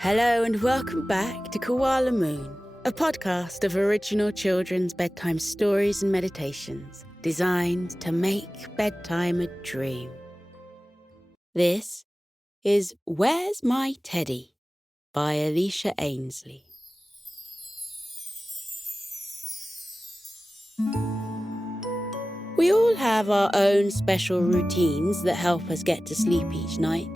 Hello and welcome back to Koala Moon, a podcast of original children's bedtime stories and meditations designed to make bedtime a dream. This is Where's My Teddy by Alicia Ainsley. We all have our own special routines that help us get to sleep each night.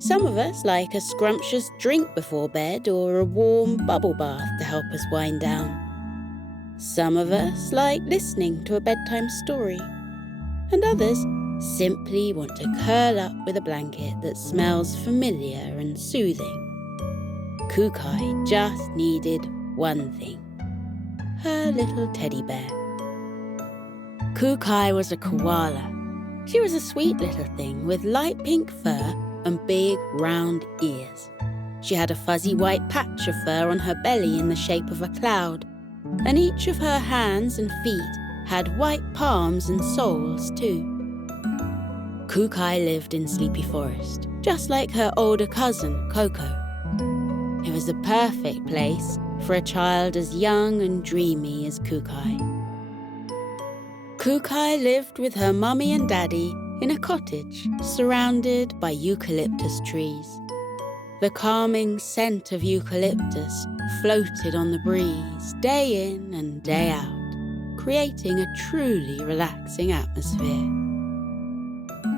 Some of us like a scrumptious drink before bed or a warm bubble bath to help us wind down. Some of us like listening to a bedtime story. And others simply want to curl up with a blanket that smells familiar and soothing. Kookai just needed one thing: her little teddy bear. Kookai was a koala. She was a sweet little thing with light pink fur and big round ears. She had a fuzzy white patch of fur on her belly in the shape of a cloud, and each of her hands and feet had white palms and soles too. Kookai lived in Sleepy Forest, just like her older cousin, Koko. It was the perfect place for a child as young and dreamy as Kookai. Kookai lived with her mummy and daddy in a cottage surrounded by eucalyptus trees. The calming scent of eucalyptus floated on the breeze day in and day out, creating a truly relaxing atmosphere.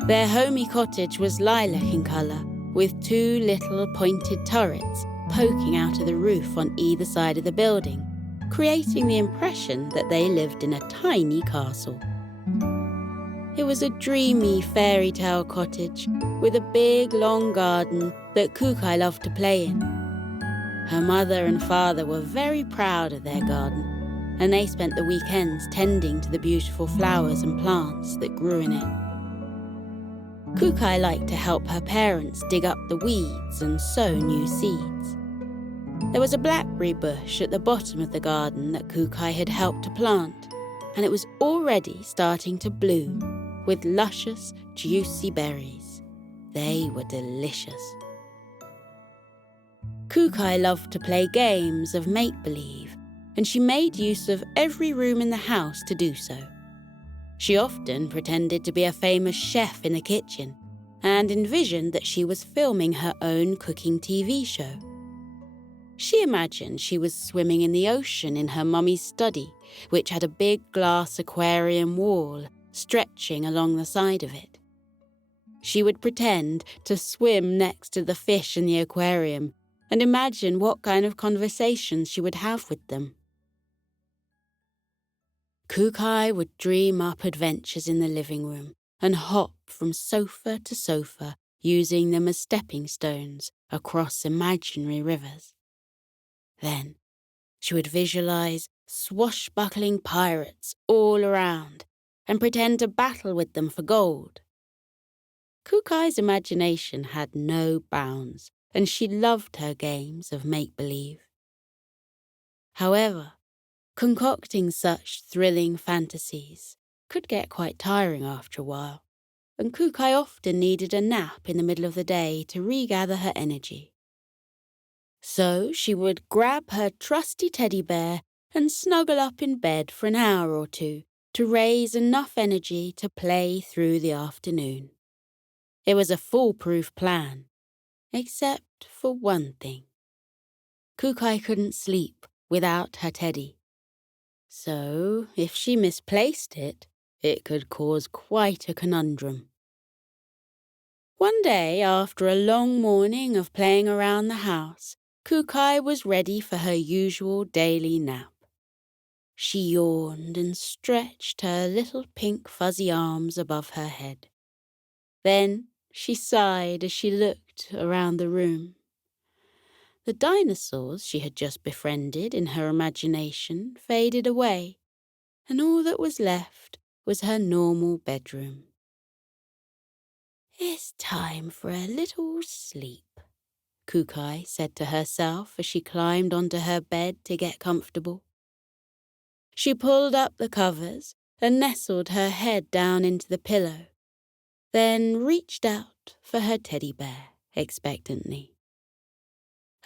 Their homey cottage was lilac in colour, with two little pointed turrets poking out of the roof on either side of the building, creating the impression that they lived in a tiny castle. It was a dreamy fairy tale cottage with a big long garden that Kookai loved to play in. Her mother and father were very proud of their garden, and they spent the weekends tending to the beautiful flowers and plants that grew in it. Kookai liked to help her parents dig up the weeds and sow new seeds. There was a blackberry bush at the bottom of the garden that Kookai had helped to plant, and it was already starting to bloom with luscious, juicy berries. They were delicious. Kookai loved to play games of make-believe, and she made use of every room in the house to do so. She often pretended to be a famous chef in the kitchen and envisioned that she was filming her own cooking TV show. She imagined she was swimming in the ocean in her mummy's study, which had a big glass aquarium wall stretching along the side of it. She would pretend to swim next to the fish in the aquarium and imagine what kind of conversations she would have with them. Kookai would dream up adventures in the living room and hop from sofa to sofa, using them as stepping stones across imaginary rivers. Then she would visualize swashbuckling pirates all around and pretend to battle with them for gold. Kookai's imagination had no bounds, and she loved her games of make-believe. However, concocting such thrilling fantasies could get quite tiring after a while, and Kookai often needed a nap in the middle of the day to regather her energy. So she would grab her trusty teddy bear and snuggle up in bed for an hour or two to raise enough energy to play through the afternoon. It was a foolproof plan, except for one thing. Kookai couldn't sleep without her teddy. So, if she misplaced it, it could cause quite a conundrum. One day, after a long morning of playing around the house, Kookai was ready for her usual daily nap. She yawned and stretched her little pink fuzzy arms above her head. Then she sighed as she looked around the room. The dinosaurs she had just befriended in her imagination faded away, and all that was left was her normal bedroom. "It's time for a little sleep," Kookai said to herself as she climbed onto her bed to get comfortable. She pulled up the covers and nestled her head down into the pillow, then reached out for her teddy bear expectantly.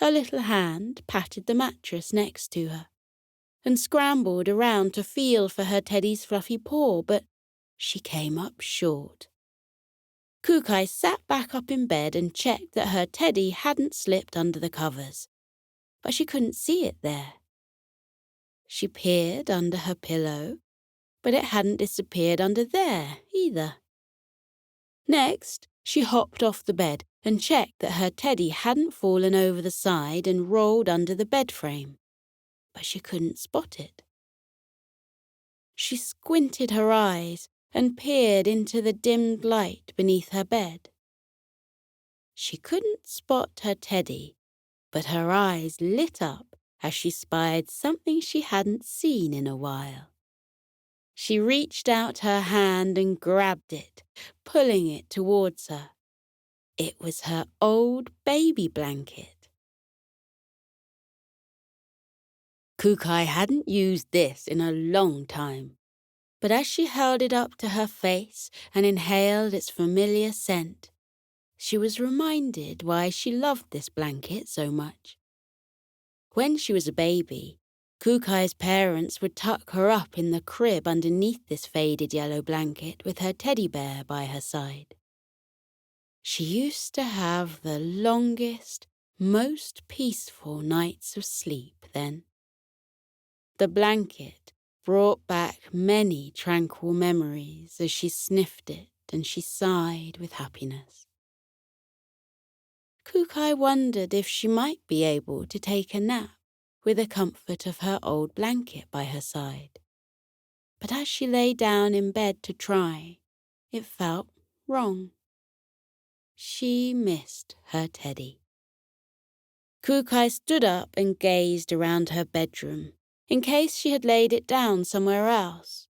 Her little hand patted the mattress next to her and scrambled around to feel for her teddy's fluffy paw, but she came up short. Kookai sat back up in bed and checked that her teddy hadn't slipped under the covers, but she couldn't see it there. She peered under her pillow, but it hadn't disappeared under there either. Next, she hopped off the bed and checked that her teddy hadn't fallen over the side and rolled under the bed frame, but she couldn't spot it. She squinted her eyes and peered into the dimmed light beneath her bed. She couldn't spot her teddy, but her eyes lit up as she spied something she hadn't seen in a while. She reached out her hand and grabbed it, pulling it towards her. It was her old baby blanket. Kookai hadn't used this in a long time, but as she held it up to her face and inhaled its familiar scent, she was reminded why she loved this blanket so much. When she was a baby, Kookai's parents would tuck her up in the crib underneath this faded yellow blanket with her teddy bear by her side. She used to have the longest, most peaceful nights of sleep then. The blanket brought back many tranquil memories as she sniffed it and she sighed with happiness. Kookai wondered if she might be able to take a nap with the comfort of her old blanket by her side. But as she lay down in bed to try, it felt wrong. She missed her teddy. Kookai stood up and gazed around her bedroom, in case she had laid it down somewhere else,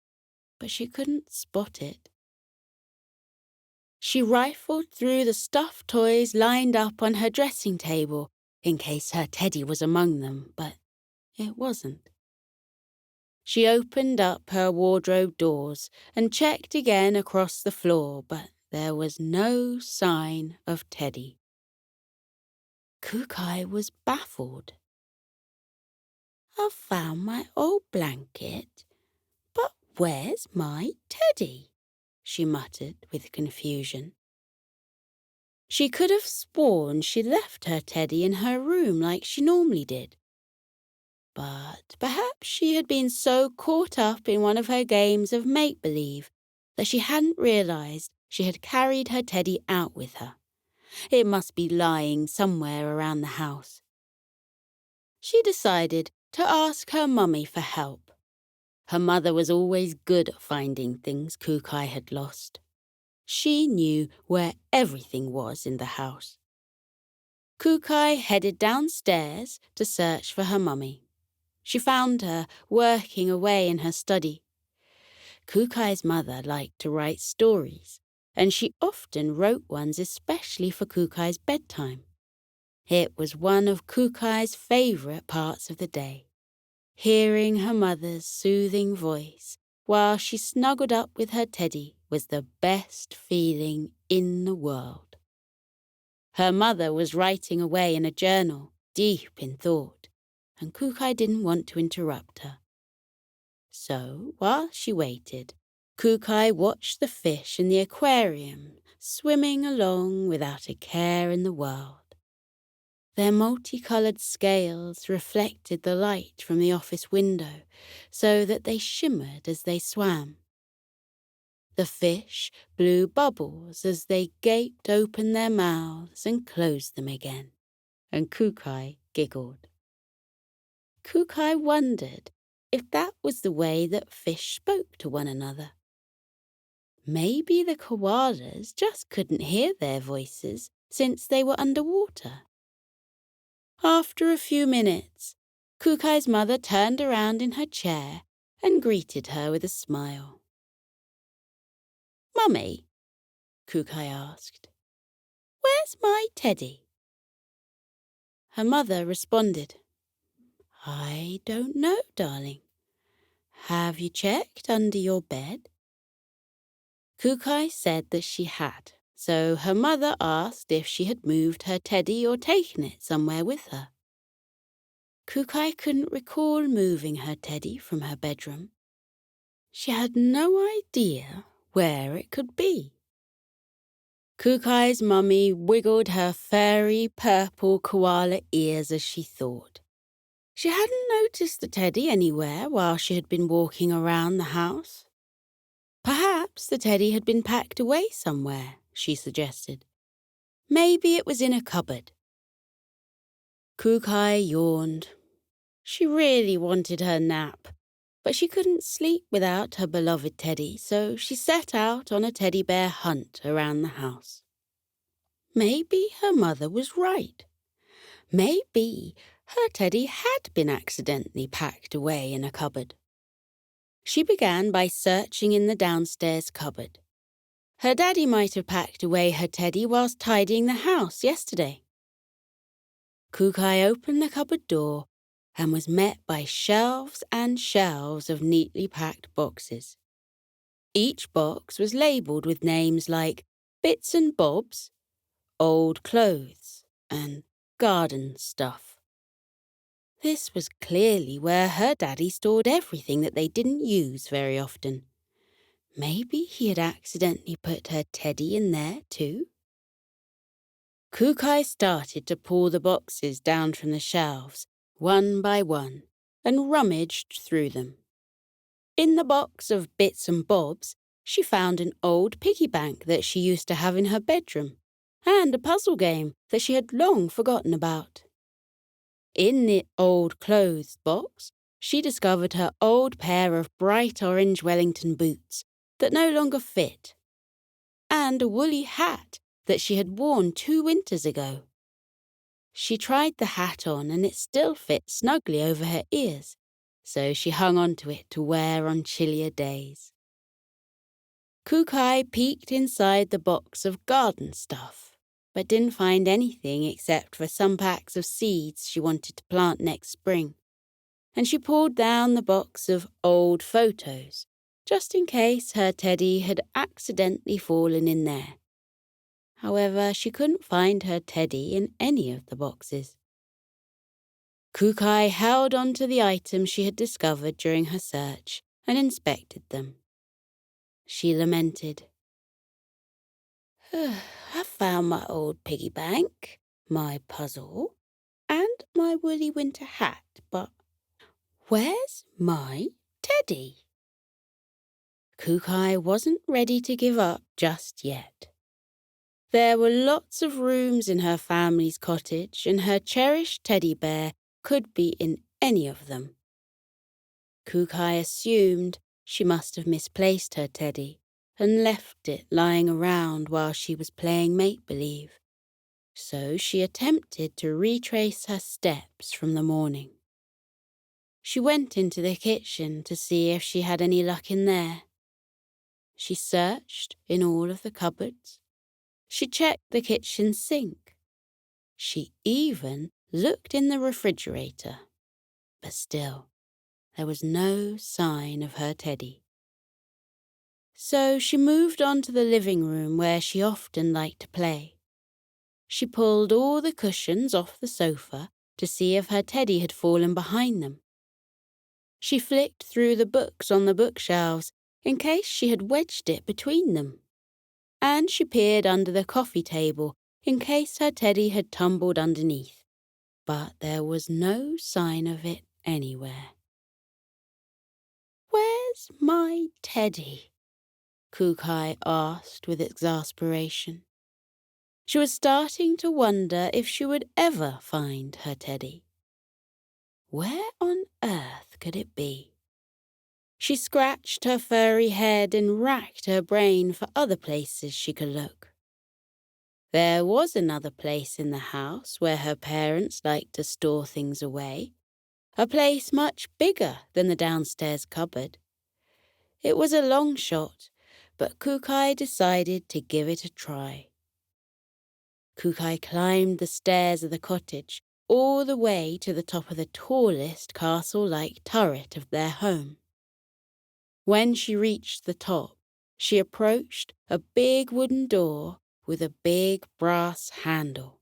but she couldn't spot it. She rifled through the stuffed toys lined up on her dressing table, in case her teddy was among them, but it wasn't. She opened up her wardrobe doors and checked again across the floor, but there was no sign of Teddy. Kookai was baffled. "I've found my old blanket, but where's my Teddy?" she muttered with confusion. She could have sworn she left her Teddy in her room like she normally did. But perhaps she had been so caught up in one of her games of make-believe that she hadn't realized she had carried her teddy out with her. It must be lying somewhere around the house. She decided to ask her mummy for help. Her mother was always good at finding things Kookai had lost. She knew where everything was in the house. Kookai headed downstairs to search for her mummy. She found her working away in her study. Kookai's mother liked to write stories, and she often wrote ones especially for Kookai's bedtime. It was one of Kookai's favourite parts of the day, hearing her mother's soothing voice while she snuggled up with her teddy was the best feeling in the world. Her mother was writing away in a journal, deep in thought, and Kookai didn't want to interrupt her. So, while she waited, Kookai watched the fish in the aquarium swimming along without a care in the world. Their multicoloured scales reflected the light from the office window so that they shimmered as they swam. The fish blew bubbles as they gaped open their mouths and closed them again, and Kookai giggled. Kookai wondered if that was the way that fish spoke to one another. Maybe the koalas just couldn't hear their voices since they were underwater. After a few minutes, Kookai's mother turned around in her chair and greeted her with a smile. "Mummy," Kookai asked, "where's my teddy?" Her mother responded, "I don't know, darling. Have you checked under your bed?" Kookai said that she had, so her mother asked if she had moved her teddy or taken it somewhere with her. Kookai couldn't recall moving her teddy from her bedroom. She had no idea where it could be. Kookai's mummy wiggled her fairy purple koala ears as she thought. She hadn't noticed the teddy anywhere while she had been walking around the house. Perhaps the teddy had been packed away somewhere, she suggested. Maybe it was in a cupboard. Kookai yawned. She really wanted her nap, but she couldn't sleep without her beloved teddy, so she set out on a teddy bear hunt around the house. Maybe her mother was right. Maybe her teddy had been accidentally packed away in a cupboard. She began by searching in the downstairs cupboard. Her daddy might have packed away her teddy whilst tidying the house yesterday. Kookai opened the cupboard door and was met by shelves and shelves of neatly packed boxes. Each box was labelled with names like Bits and Bobs, Old Clothes, and Garden Stuff. This was clearly where her daddy stored everything that they didn't use very often. Maybe he had accidentally put her teddy in there too? Kookai started to pull the boxes down from the shelves, one by one, and rummaged through them. In the box of Bits and Bobs, she found an old piggy bank that she used to have in her bedroom, and a puzzle game that she had long forgotten about. In the old clothes box, she discovered her old pair of bright orange Wellington boots that no longer fit, and a woolly hat that she had worn 2 winters ago. She tried the hat on and it still fit snugly over her ears, so she hung onto it to wear on chillier days. Kookai peeked inside the box of garden stuff, but didn't find anything except for some packs of seeds she wanted to plant next spring, and she pulled down the box of old photos, just in case her teddy had accidentally fallen in there. However, she couldn't find her teddy in any of the boxes. Kookai held on to the items she had discovered during her search and inspected them. She lamented, I found my old piggy bank, my puzzle, and my woolly winter hat, but where's my teddy? Kookai wasn't ready to give up just yet. There were lots of rooms in her family's cottage, and her cherished teddy bear could be in any of them. Kookai assumed she must have misplaced her teddy and left it lying around while she was playing make-believe. So she attempted to retrace her steps from the morning. She went into the kitchen to see if she had any luck in there. She searched in all of the cupboards. She checked the kitchen sink. She even looked in the refrigerator. But still, there was no sign of her teddy. So she moved on to the living room where she often liked to play. She pulled all the cushions off the sofa to see if her teddy had fallen behind them. She flicked through the books on the bookshelves in case she had wedged it between them. And she peered under the coffee table in case her teddy had tumbled underneath. But there was no sign of it anywhere. Where's my teddy? Kookai asked with exasperation. She was starting to wonder if she would ever find her teddy. Where on earth could it be? She scratched her furry head and racked her brain for other places she could look. There was another place in the house where her parents liked to store things away, a place much bigger than the downstairs cupboard. It was a long shot, but Kookai decided to give it a try. Kookai climbed the stairs of the cottage all the way to the top of the tallest castle-like turret of their home. When she reached the top, she approached a big wooden door with a big brass handle.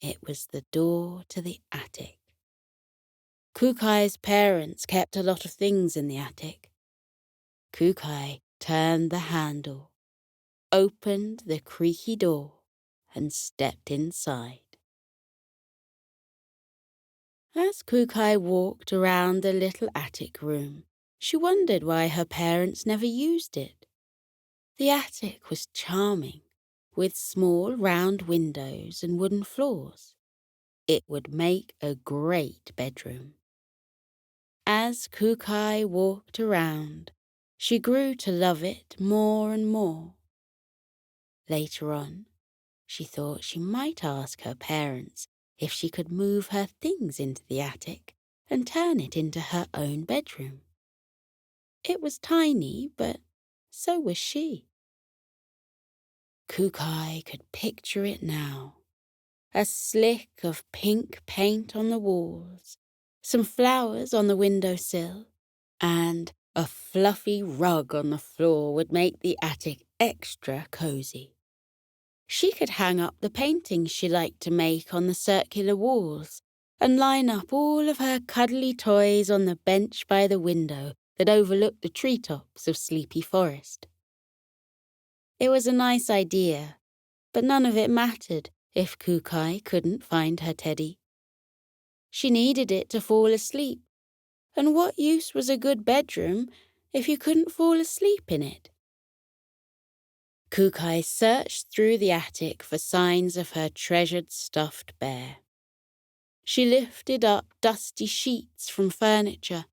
It was the door to the attic. Kookai's parents kept a lot of things in the attic. Kookai turned the handle, opened the creaky door, and stepped inside. As Kookai walked around the little attic room, she wondered why her parents never used it. The attic was charming, with small round windows and wooden floors. It would make a great bedroom. As Kookai walked around, she grew to love it more and more. Later on, she thought she might ask her parents if she could move her things into the attic and turn it into her own bedroom. It was tiny, but so was she. Kookai could picture it now. A slick of pink paint on the walls, some flowers on the windowsill, and a fluffy rug on the floor would make the attic extra cozy. She could hang up the paintings she liked to make on the circular walls and line up all of her cuddly toys on the bench by the window that overlooked the treetops of Sleepy Forest. It was a nice idea, but none of it mattered if Kookai couldn't find her teddy. She needed it to fall asleep, and what use was a good bedroom if you couldn't fall asleep in it? Kookai searched through the attic for signs of her treasured stuffed bear. She lifted up dusty sheets from furniture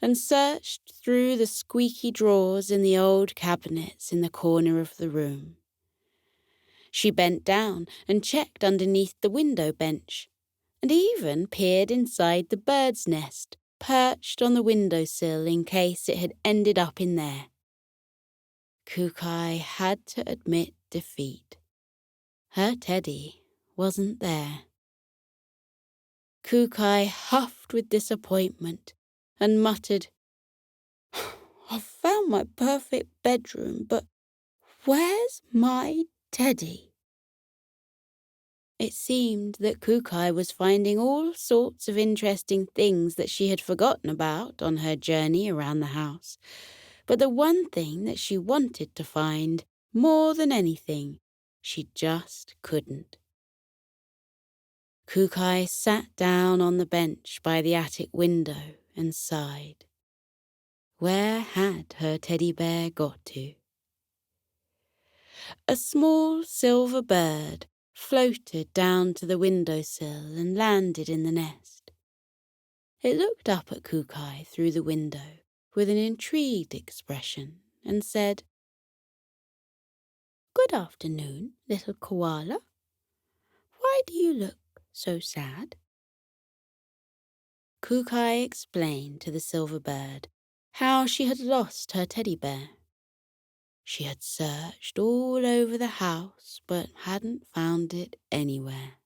and searched through the squeaky drawers in the old cabinets in the corner of the room. She bent down and checked underneath the window bench, and even peered inside the bird's nest perched on the windowsill in case it had ended up in there. Kookai had to admit defeat. Her teddy wasn't there. Kookai huffed with disappointment and muttered, "I've found my perfect bedroom, but where's my teddy?" It seemed that Kookai was finding all sorts of interesting things that she had forgotten about on her journey around the house. But the one thing that she wanted to find, more than anything, she just couldn't. Kookai sat down on the bench by the attic window and sighed. Where had her teddy bear got to? A small silver bird floated down to the windowsill and landed in the nest. It looked up at Kookai through the window with an intrigued expression and said, "Good afternoon, little koala. Why do you look so sad?" Kookai explained to the silver bird how she had lost her teddy bear. She had searched all over the house but hadn't found it anywhere.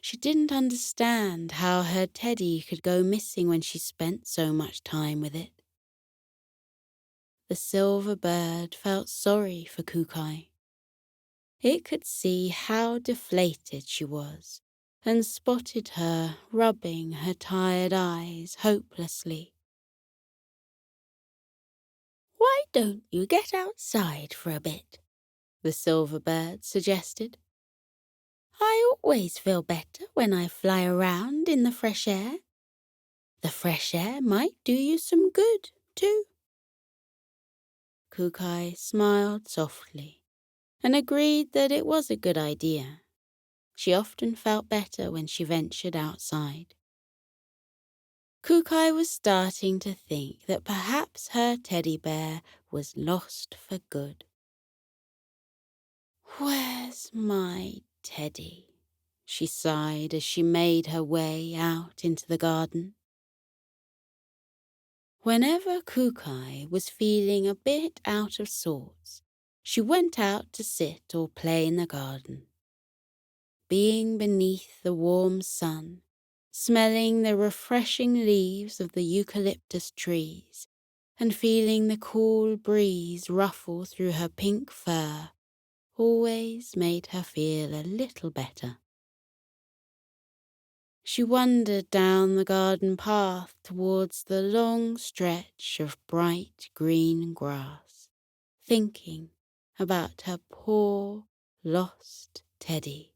She didn't understand how her teddy could go missing when she spent so much time with it. The silver bird felt sorry for Kookai. It could see how deflated she was and spotted her rubbing her tired eyes hopelessly. "Why don't you get outside for a bit?" the silver bird suggested. "I always feel better when I fly around in the fresh air. The fresh air might do you some good, too." Kookai smiled softly and agreed that it was a good idea. She often felt better when she ventured outside. Kookai was starting to think that perhaps her teddy bear was lost for good. "Where's my teddy?" she sighed as she made her way out into the garden. Whenever Kookai was feeling a bit out of sorts, she went out to sit or play in the garden. Being beneath the warm sun, smelling the refreshing leaves of the eucalyptus trees, and feeling the cool breeze ruffle through her pink fur, always made her feel a little better. She wandered down the garden path towards the long stretch of bright green grass, thinking about her poor, lost Teddy,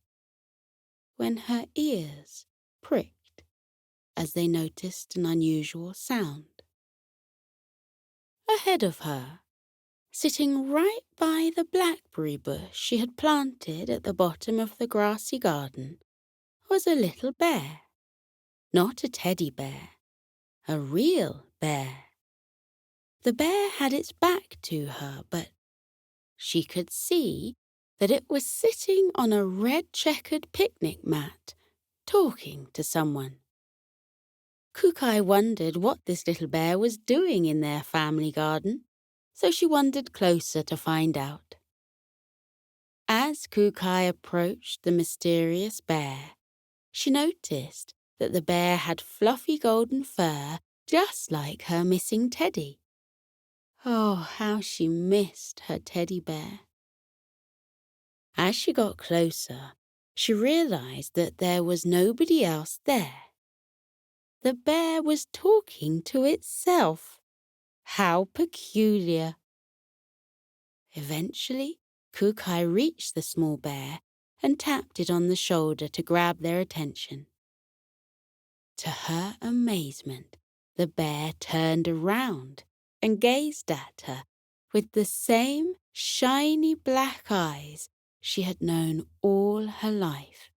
when her ears pricked as they noticed an unusual sound. Ahead of her, sitting right by the blackberry bush she had planted at the bottom of the grassy garden, was a little bear. Not a teddy bear, a real bear. The bear had its back to her, but she could see that it was sitting on a red-checkered picnic mat, talking to someone. Kookai wondered what this little bear was doing in their family garden, so she wandered closer to find out. As Kookai approached the mysterious bear, she noticed that the bear had fluffy golden fur just like her missing teddy. Oh, how she missed her teddy bear. As she got closer, she realized that there was nobody else there. The bear was talking to itself. How peculiar. Eventually, Kookai reached the small bear and tapped it on the shoulder to grab their attention. To her amazement, the bear turned around and gazed at her with the same shiny black eyes she had known all her life.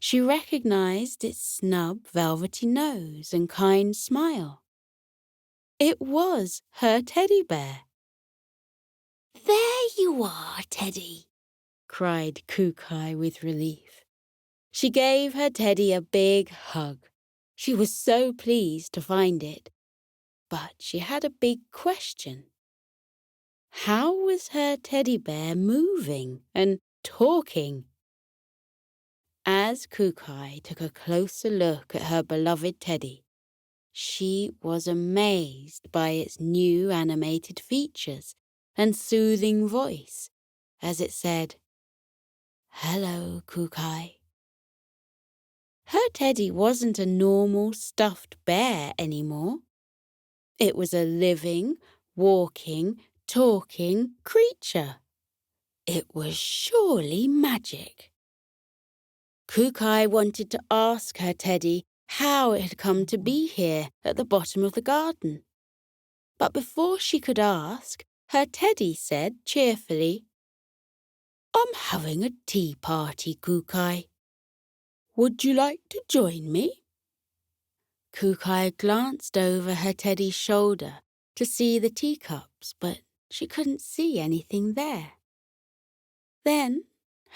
She recognized its snub, velvety nose and kind smile. It was her teddy bear. "There you are, Teddy," cried Kookai with relief. She gave her teddy a big hug. She was so pleased to find it. But she had a big question. How was her teddy bear moving and talking? As Kookai took a closer look at her beloved teddy, she was amazed by its new animated features and soothing voice as it said, "Hello, Kookai." Her teddy wasn't a normal stuffed bear anymore. It was a living, walking, talking creature. It was surely magic. Kookai wanted to ask her teddy how it had come to be here at the bottom of the garden. But before she could ask, her teddy said cheerfully, "I'm having a tea party, Kookai. Would you like to join me?" Kookai glanced over her teddy's shoulder to see the teacups, but she couldn't see anything there. Then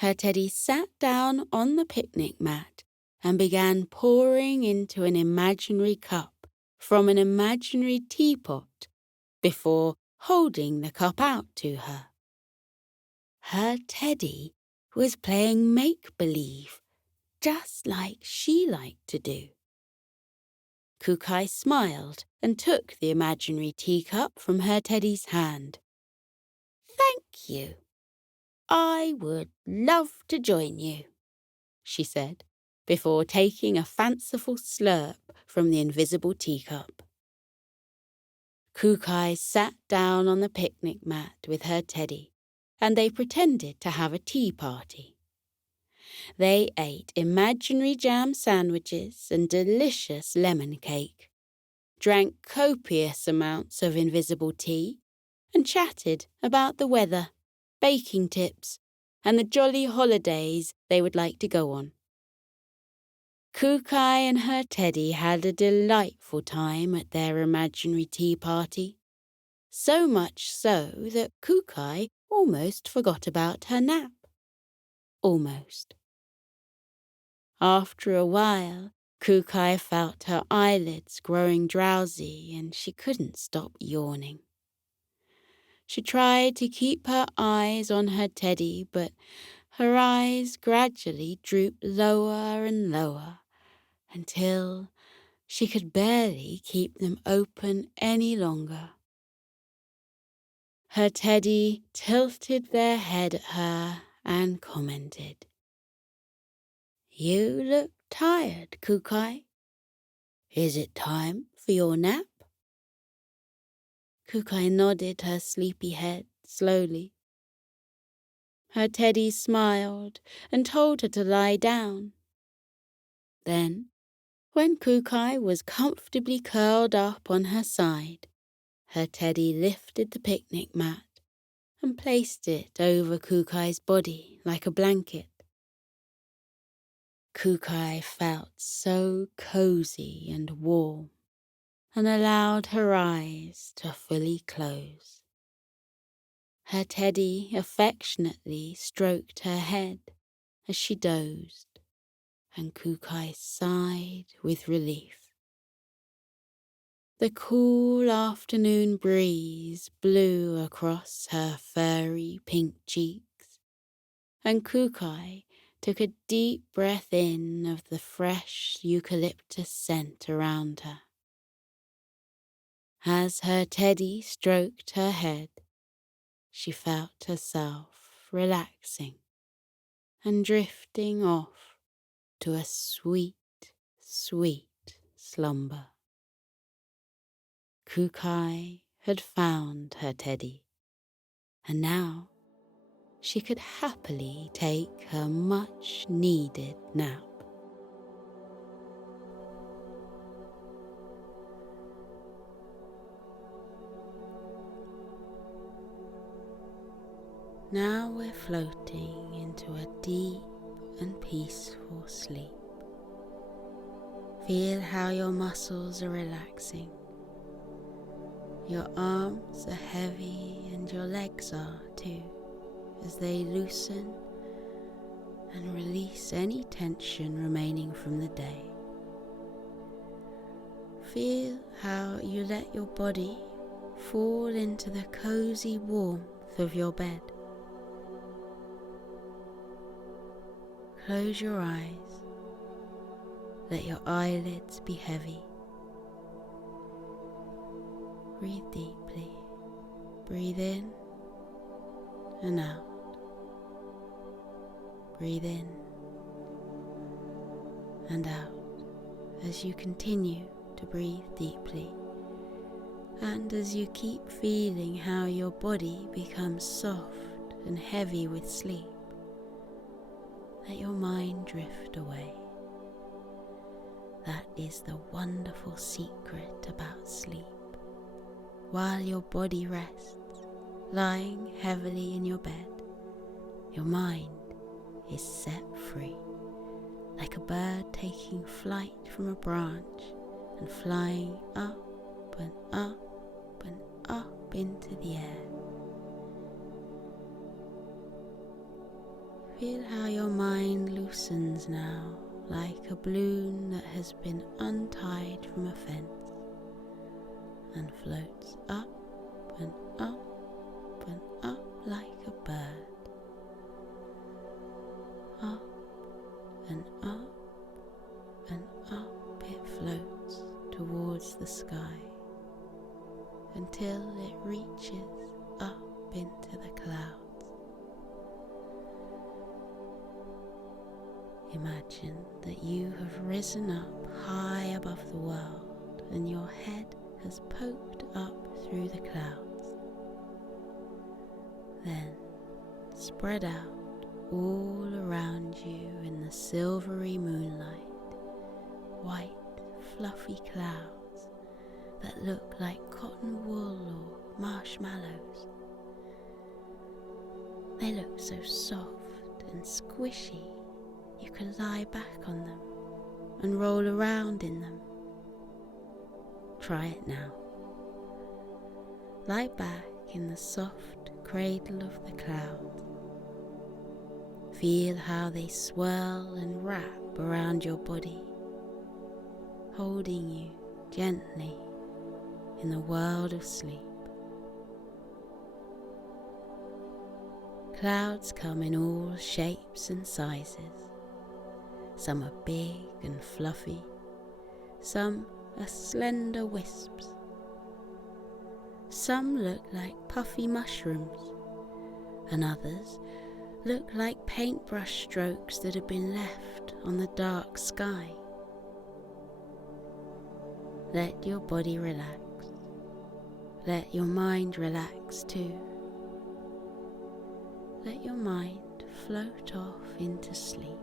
her teddy sat down on the picnic mat and began pouring into an imaginary cup from an imaginary teapot before holding the cup out to her. Her teddy was playing make-believe, just like she liked to do. Kookai smiled and took the imaginary teacup from her teddy's hand. "Thank you. I would love to join you," she said, before taking a fanciful slurp from the invisible teacup. Kookai sat down on the picnic mat with her teddy, and they pretended to have a tea party. They ate imaginary jam sandwiches and delicious lemon cake, drank copious amounts of invisible tea, and chatted about the weather, baking tips, and the jolly holidays they would like to go on. Kookai and her teddy had a delightful time at their imaginary tea party, so much so that Kookai almost forgot about her nap. Almost. After a while, Kookai felt her eyelids growing drowsy and she couldn't stop yawning. She tried to keep her eyes on her teddy, but her eyes gradually drooped lower and lower until she could barely keep them open any longer. Her teddy tilted their head at her and commented, You look tired, Kookai. Is it time for your nap? Kookai nodded her sleepy head slowly. Her teddy smiled and told her to lie down. Then, when Kookai was comfortably curled up on her side, her teddy lifted the picnic mat and placed it over Kookai's body like a blanket. Kookai felt so cozy and warm and allowed her eyes to fully close. Her teddy affectionately stroked her head as she dozed, and Kookai sighed with relief. The cool afternoon breeze blew across her furry pink cheeks, and Kookai took a deep breath in of the fresh eucalyptus scent around her. As her teddy stroked her head, she felt herself relaxing and drifting off to a sweet, sweet slumber. Kookai had found her teddy, and now she could happily take her much-needed nap. Now we're floating into a deep and peaceful sleep. Feel how your muscles are relaxing. Your arms are heavy and your legs are too, as they loosen and release any tension remaining from the day. Feel how you let your body fall into the cozy warmth of your bed. Close your eyes. Let your eyelids be heavy. Breathe deeply. Breathe in and out. Breathe in and out as you continue to breathe deeply, and as you keep feeling how your body becomes soft and heavy with sleep. Let your mind drift away. That is the wonderful secret about sleep. While your body rests, lying heavily in your bed, your mind is set free, like a bird taking flight from a branch and flying up and up and up into the air. Feel how your mind loosens now, like a balloon that has been untied from a fence, and floats up and up and up like a bird. Up and up and up it floats towards the sky until it reaches up into the clouds. Imagine that you have risen up high above the world and your head has poked up through the clouds. Then spread out all around you in the silvery moonlight, white fluffy clouds that look like cotton wool or marshmallows. They look so soft and squishy. You can lie back on them and roll around in them. Try it now. Lie back in the soft cradle of the clouds. Feel how they swirl and wrap around your body, holding you gently in the world of sleep. Clouds come in all shapes and sizes. Some are big and fluffy, some are slender wisps. Some look like puffy mushrooms, and others look like paintbrush strokes that have been left on the dark sky. Let your body relax. Let your mind relax too. Let your mind float off into sleep.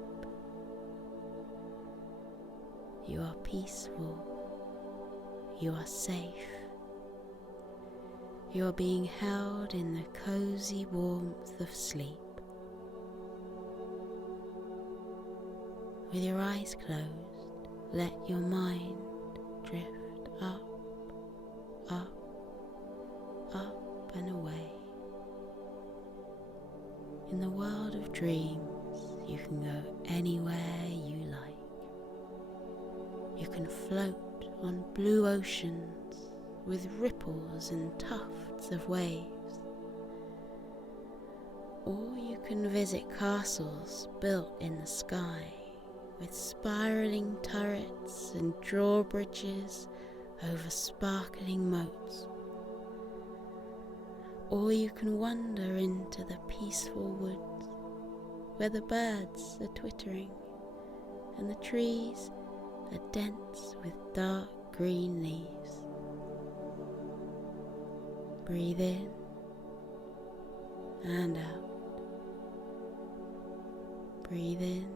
You are peaceful. You are safe. You are being held in the cozy warmth of sleep. With your eyes closed, let your mind drift up, up, up and away. In the world of dreams, you can go anywhere you like. You can float on blue oceans with ripples and tufts of waves. Or you can visit castles built in the sky with spiraling turrets and drawbridges over sparkling moats. Or you can wander into the peaceful woods where the birds are twittering and the trees are dense with dark green leaves. Breathe in and out. Breathe in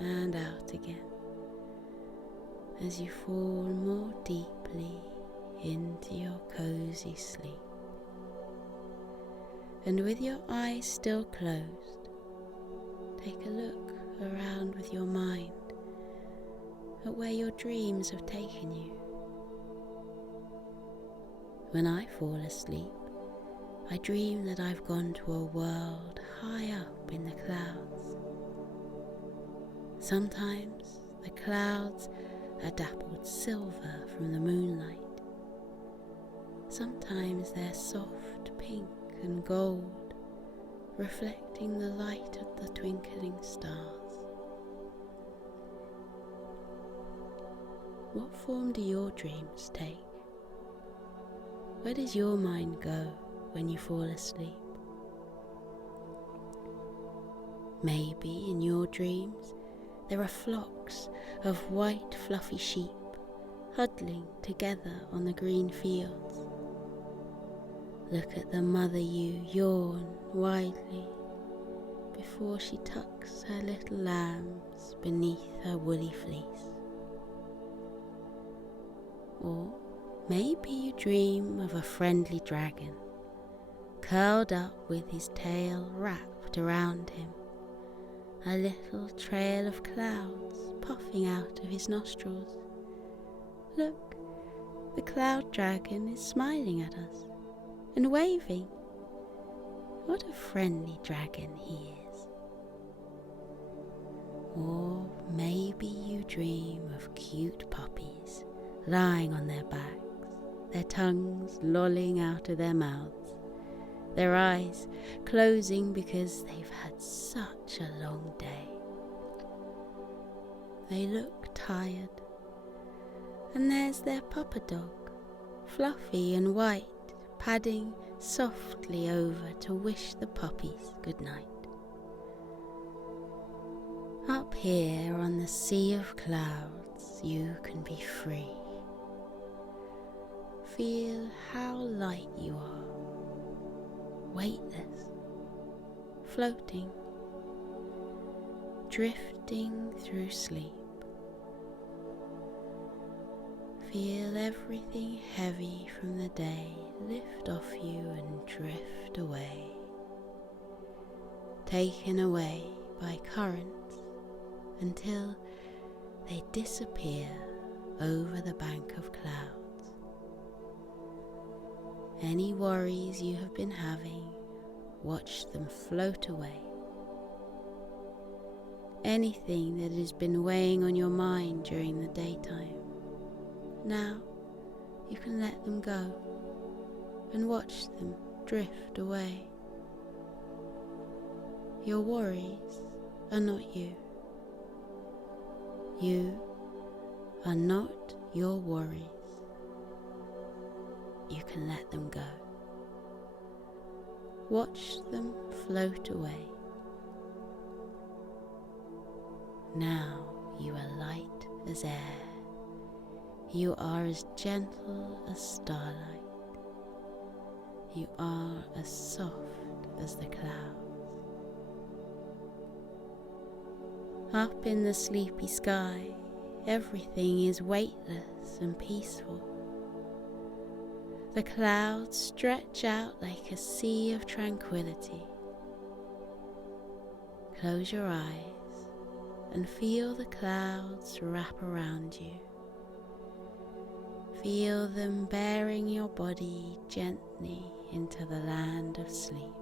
and out again as you fall more deeply into your cozy sleep. And with your eyes still closed, take a look around with your mind at where your dreams have taken you. When I fall asleep, I dream that I've gone to a world high up in the clouds. Sometimes the clouds are dappled silver from the moonlight. Sometimes they're soft pink and gold, reflecting the light of the twinkling stars. What form do your dreams take? Where does your mind go when you fall asleep? Maybe in your dreams there are flocks of white fluffy sheep huddling together on the green fields. Look at the mother ewe yawn widely before she tucks her little lambs beneath her woolly fleece. Or maybe you dream of a friendly dragon, curled up with his tail wrapped around him, a little trail of clouds puffing out of his nostrils. Look, the cloud dragon is smiling at us and waving. What a friendly dragon he is. Or maybe you dream of cute puppies lying on their backs, their tongues lolling out of their mouths, their eyes closing because they've had such a long day. They look tired, and there's their papa dog, fluffy and white, padding softly over to wish the puppies good night. Up here on the sea of clouds, you can be free. Feel how light you are, weightless, floating, drifting through sleep. Feel everything heavy from the day lift off you and drift away, taken away by currents until they disappear over the bank of clouds. Any worries you have been having, watch them float away. Anything that has been weighing on your mind during the daytime, now you can let them go and watch them drift away. Your worries are not you. You are not your worries. You can let them go. Watch them float away. Now you are light as air. You are as gentle as starlight. You are as soft as the clouds. Up in the sleepy sky, everything is weightless and peaceful. The clouds stretch out like a sea of tranquility. Close your eyes and feel the clouds wrap around you. Feel them bearing your body gently into the land of sleep.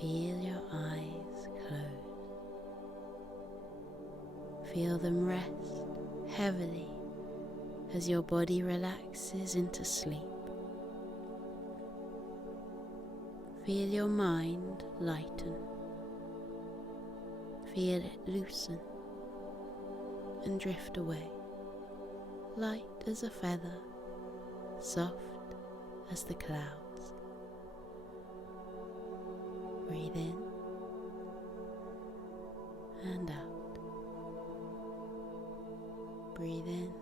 Feel your eyes close. Feel them rest heavily as your body relaxes into sleep. Feel your mind lighten. Feel it loosen and drift away, light as a feather, soft as the clouds. Breathe in and out. Breathe in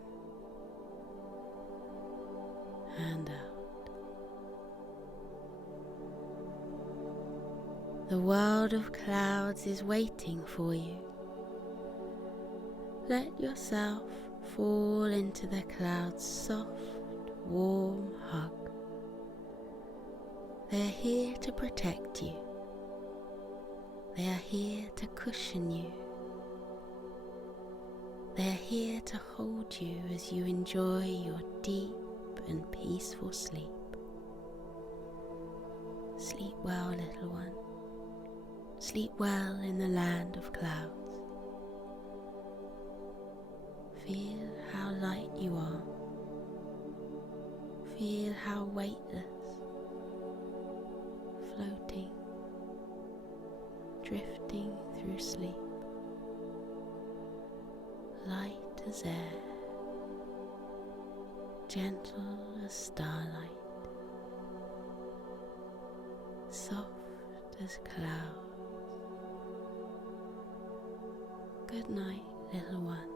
and out. The world of clouds is waiting for you. Let yourself fall into the clouds' soft, warm hug. They are here to protect you. They are here to cushion you. They are here to hold you as you enjoy your deep and peaceful sleep. Sleep well, little one. Sleep well in the land of clouds. Feel how light you are. Feel how weightless, floating, drifting through sleep. Light as air, gentle as starlight, soft as clouds. Good night, little one.